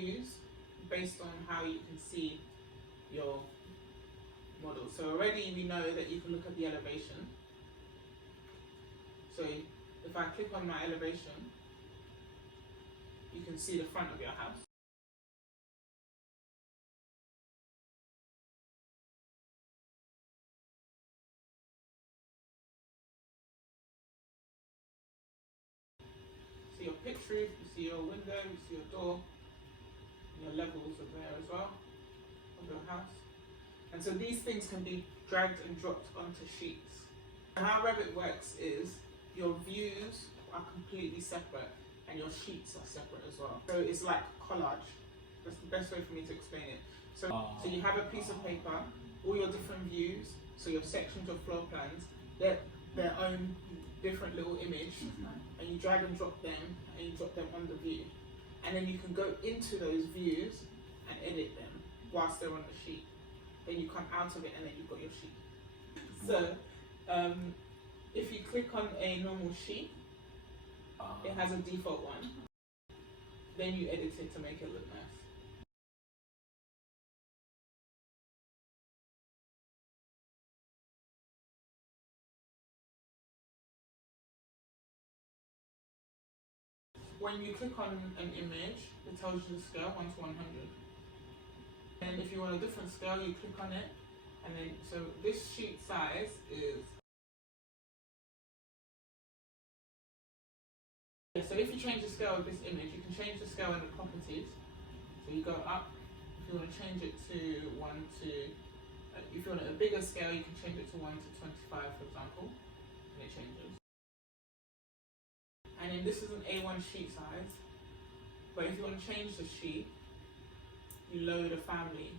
views based on how you can see your model. So already we know that you can look at the elevation. So if I click on my elevation, you can see the front of your house. See your pitch roof, you see your window, you see your door, your levels are there as well of your house. And so these things can be dragged and dropped onto sheets. And how Revit works is your views are completely separate and your sheets are separate as well. So it's like collage. That's the best way for me to explain it. So you have a piece of paper, all your different views, so your sections, your floor plans, they're their own different little image, and you drag and drop them, and you drop them on the view. And then you can go into those views and edit them whilst they're on the sheet. Then you come out of it and then you've got your sheet. So if you click on a normal sheet, it has a default one. Then you edit it to make it look nice. When you click on an image, it tells you the scale 1 to 100. And if you want a different scale, you click on it, and then so this sheet size is. So if you change the scale of this image, you can change the scale in the properties. So you go up. If you want to change it to 1 to, if you want a bigger scale, you can change it to 1 to 25, for example, and it changes. And then this is an A1 sheet size, but if you want to change the sheet, you load a family.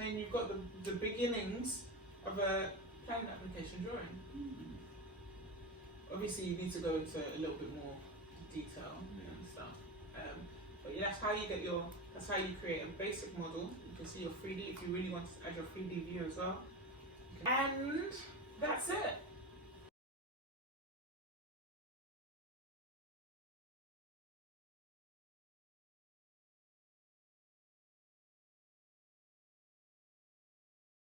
And then you've got the beginnings of a planning application drawing. Obviously you need to go into a little bit more detail and stuff. But yeah, that's how you create a basic model. You can see your 3D if you really want to add your 3D view as well. And that's it.